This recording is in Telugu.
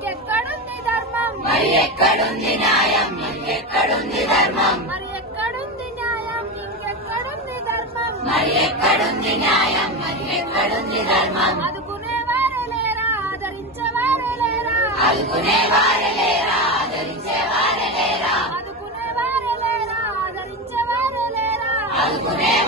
ఇంకెక్కడుంది ధర్మం? మరి ఎక్కడుంది న్యాయం? ఇంకెక్కడుంది ధర్మం? మరి ఎక్కడుంది న్యాయం? ఇంకెక్కడుంది ధర్మం? మరి ఎక్కడుంది న్యాయం? మరి ఎక్కడుంది ధర్మం? ఆదుకునేవారు లేరా? ఆదరించేవారు లేరా? అనుకునేవారే లేరా? ఆదరించేవారే లేరా? ఆదుకునేవారు లేరా? ఆదరించేవారు లేరా? అనుకునేవారే